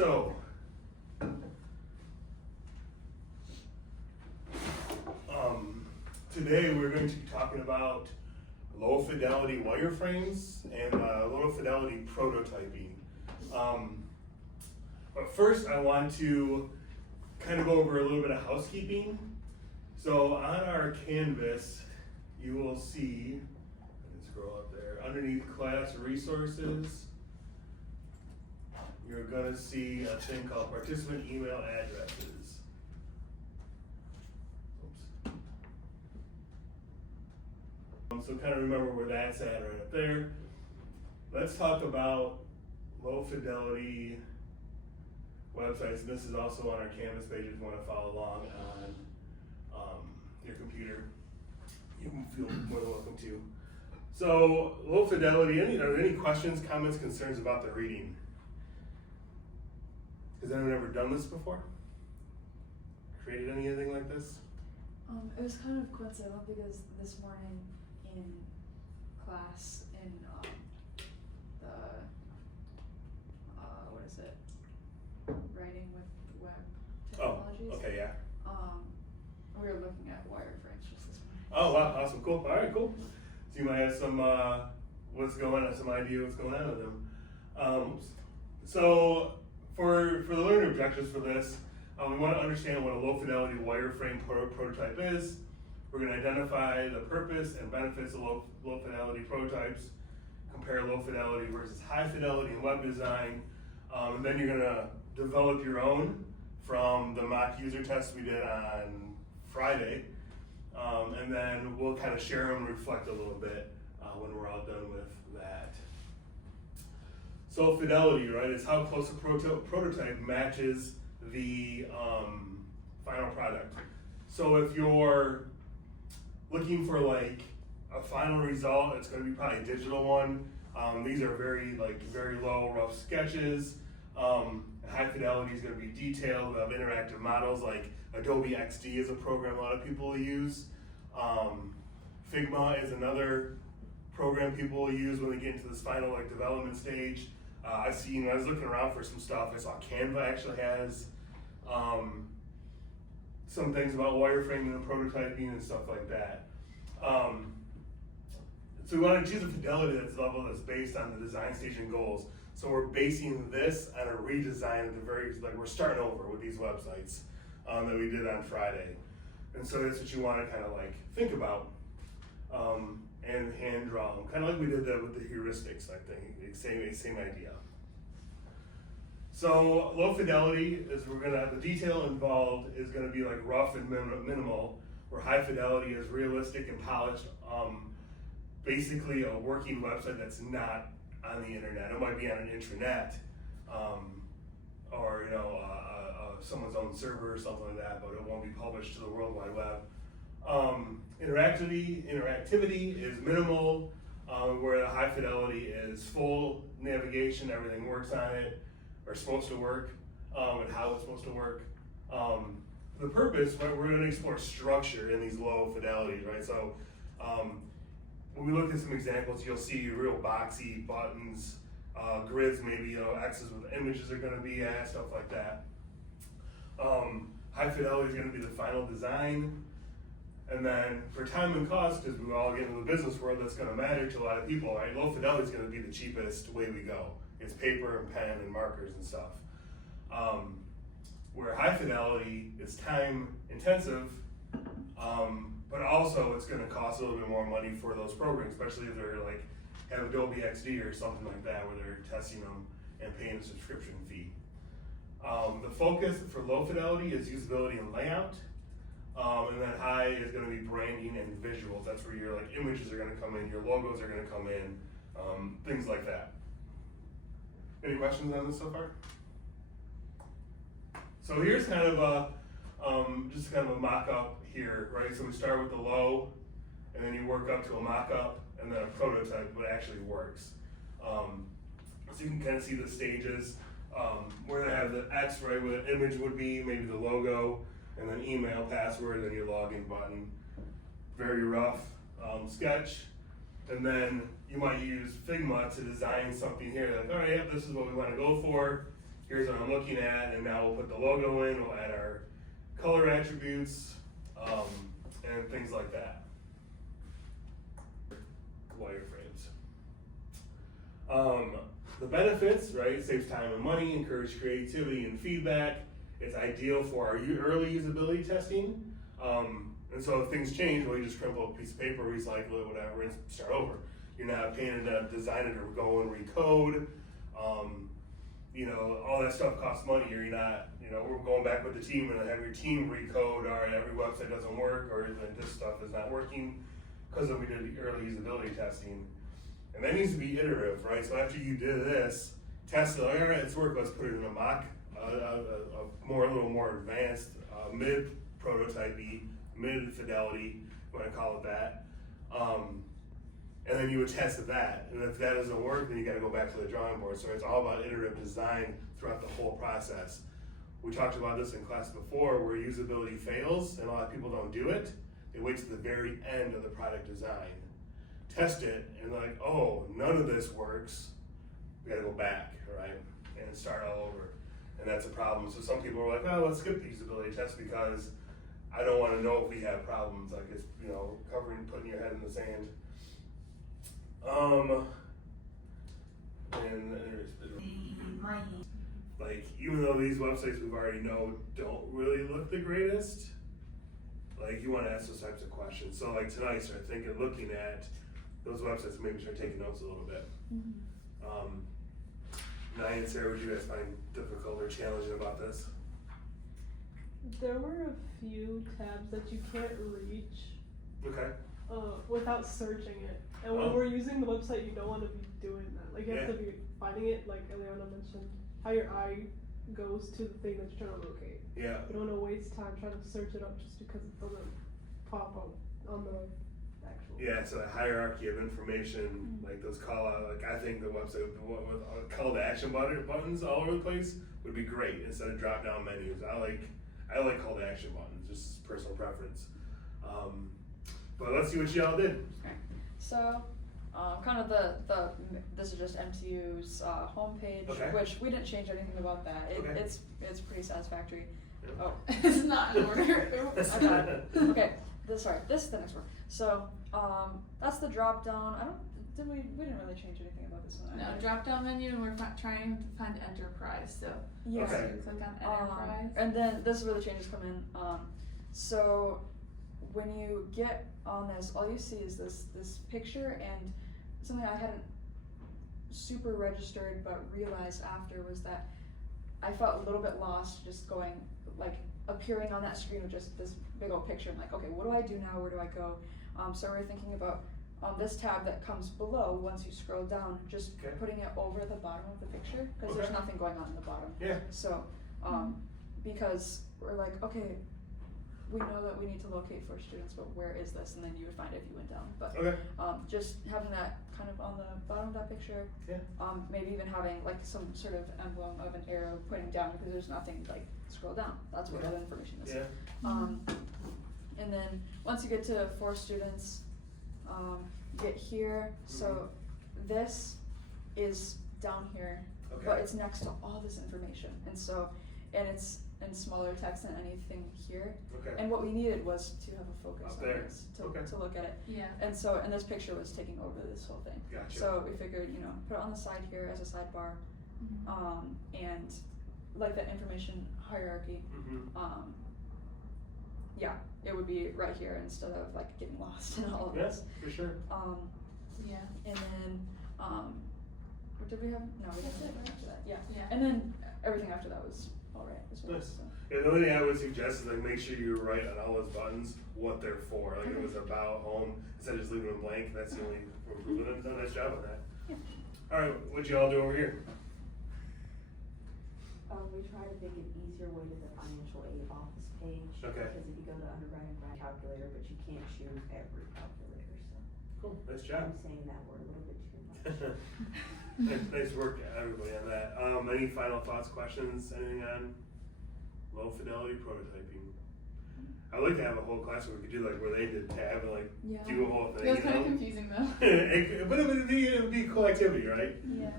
So, today we're going to be talking about low fidelity wireframes and low fidelity prototyping. But first I want to kind of go over a little bit of housekeeping. So on our canvas, you will see, I can scroll up there, underneath class resources, you're gonna see a thing called participant email addresses. Oops. So kind of remember where that's at right up there. Let's talk about low fidelity websites, and this is also on our Canvas page if you want to follow along on your computer. You can feel more than welcome to. So low fidelity, any questions, comments, concerns about the reading? Has anyone ever done this before? Created anything like this? It was kind of coincidental because this morning in class in what is it? Writing with web technologies. Oh, okay, yeah. We were looking at wireframes just this morning. Oh wow, awesome, cool. All right, cool. So you might have some what's going on, some idea what's going on with them. So for the learning objectives for this, we want to understand what a low fidelity wireframe prototype is. We're going to identify the purpose and benefits of low fidelity prototypes, compare low fidelity versus high fidelity in web design, and then you're going to develop your own from the mock user tests we did on Friday, and then we'll kind of share them and reflect a little bit when we're all done with that. So fidelity, right, is how close a prototype matches the final product. So if you're looking for like a final result, it's going to be probably a digital one. These are very low, rough sketches. High fidelity is going to be detailed. We have interactive models like Adobe XD is a program a lot of people use. Figma is another program people will use when they get into this final development stage. I was looking around for some stuff. I saw Canva actually has some things about wireframing and prototyping and stuff like that. So we want to choose a fidelity that's based on the design stage and goals. So we're basing this on a redesign at the we're starting over with these websites that we did on Friday. And so that's what you want to kind of think about and hand draw them. Kind of like we did that with the heuristics, I think, same idea. So low fidelity is the detail involved is gonna be rough and minimal, where high fidelity is realistic and polished. Basically a working website that's not on the internet. It might be on an intranet, or someone's own server or something like that, but it won't be published to the World Wide Web. Interactivity is minimal, where the high fidelity is full navigation, everything works on it, or supposed to work, and how it's supposed to work. The purpose, right, we're going to explore structure in these low fidelities, right? So when we look at some examples, you'll see real boxy buttons, grids, maybe X's with images are going to be at, stuff like that. High fidelity is going to be the final design. And then for time and cost, because we all get into the business world, that's going to matter to a lot of people, right? Low fidelity is going to be the cheapest way we go. It's paper and pen and markers and stuff. Where high fidelity is time intensive, but also it's going to cost a little bit more money for those programs, especially if they're have Adobe XD or something like that, where they're testing them and paying a subscription fee. The focus for low fidelity is usability and layout. And then high is going to be branding and visuals. That's where your images are going to come in, your logos are going to come in, things like that. Any questions on this so far? So here's kind of just kind of a mock-up here, right? So we start with the low, and then you work up to a mock-up, and then a prototype, but it actually works. So you can kind of see the stages. Where they have the X, right, where the image would be, maybe the logo, and then email, password, then your login button. Very rough sketch. And then you might use Figma to design something here. All right, yep, this is what we want to go for. here's what I'm looking at, and now we'll put the logo in, we'll add our color attributes, and things like that. Wireframes. The benefits, right? Saves time and money, encourage creativity and feedback. It's ideal for our early usability testing. And so if things change, well, you just crumple a piece of paper, recycle it, whatever, and start over. You're not paying a designer to go and recode. You know, all that stuff costs money, or you're not, you know, we're going back with the team and have your team recode, all right, every website doesn't work, or this stuff is not working because we did the early usability testing. And that needs to be iterative, right? So after you did this, test it, all right, it's worked, let's put it in a mock, a little more advanced, mid prototype-y, mid fidelity, I'm gonna call it that. And then you would test that, and if that doesn't work, then you gotta go back to the drawing board. So it's all about iterative design throughout the whole process. We talked about this in class before, where usability fails, and a lot of people don't do it. They wait to the very end of the product design, test it, and they're like, oh, none of this works. We gotta go back, right, and start all over. And that's a problem. So some people are like, oh, let's skip the usability test because I don't wanna know if we have problems, like it's, you know, putting your head in the sand. Like, even though these websites we've already know don't really look the greatest, like you want to ask those types of questions. So like tonight, start looking at those websites and maybe start taking notes a little bit. Nye and Sarah, would you guys find difficult or challenging about this? There were a few tabs that you can't reach Okay. without searching it. And when we're using the website, you don't want to be doing that. Like, you have to be finding it, like Eliana mentioned, how your eye goes to the thing that you're trying to locate. Yeah. You don't want to waste time trying to search it up just because it doesn't pop up on the actual. Yeah, so the hierarchy of information, like those call out, like I think the website with call to action buttons all over the place would be great instead of drop down menus. I like call to action buttons, just personal preference. But let's see what y'all did. Okay. So, kind of this is just MTU's homepage, Okay. which we didn't change anything about that. Okay. It's pretty satisfactory. Yep. Oh, It's not in order. I got it. Okay. This is the next one. So, that's the drop down. We didn't really change anything about this one. No, either. drop down menu, and we're trying to find enterprise. So Yeah. Okay. so you click on enterprise. And then this is where the changes come in. So when you get on this, all you see is this picture, and something I hadn't super registered but realized after was that I felt a little bit lost just going, like, appearing on that screen with just this big old picture. I'm like, okay, what do I do now? Where do I go? So we're thinking about this tab that comes below once you scroll down, just Okay. putting it over the bottom of the picture, because Okay. there's nothing going on in the bottom. Yeah. So, because we're like, okay, we know that we need to locate for students, but where is this? And then you would find it if you went down. But Okay. just having that kind of on the bottom of that picture, Yeah. maybe even having like some sort of emblem of an arrow pointing down, because there's nothing like scroll down. That's where Yeah. the information is. Yeah. And then once you get to for students, you get here. So this is down here, Okay. but it's next to all this information, and it's in smaller text than anything here. Okay. And what we needed was to have a focus Up on there. this, Okay. to look at it. Yeah. And this picture was taking over this whole thing. Gotcha. So we figured, put it on the side here as a sidebar, and like that information hierarchy. Mm-hmm. Yeah, it would be right here instead of like getting lost in all of Yes, this. for sure. Yeah. And then, what did we have? No, we didn't have anything after that. Yeah. Yeah. And then everything after that was all right as well. Nice. So. Yeah, the only thing I would suggest is like make sure you write on all those buttons what they're for. Like if it was about home, instead of just leaving them blank. That's the only improvement. I've done a nice job on that. Yeah. All right, what'd y'all do over here? We try to make an easier way to the financial aid office page. Okay. Because if you go to underwriting, write calculator, but you can't choose every calculator, so. Cool, nice job. I'm saying that word a little bit too much. Nice work, everybody, on that. Any final thoughts, questions, anything on low fidelity prototyping? I'd like to have a whole class where we could do like where they did tab and like Yeah. do a whole thing. It was kind of confusing though. But it would be a cool activity, right? Yeah.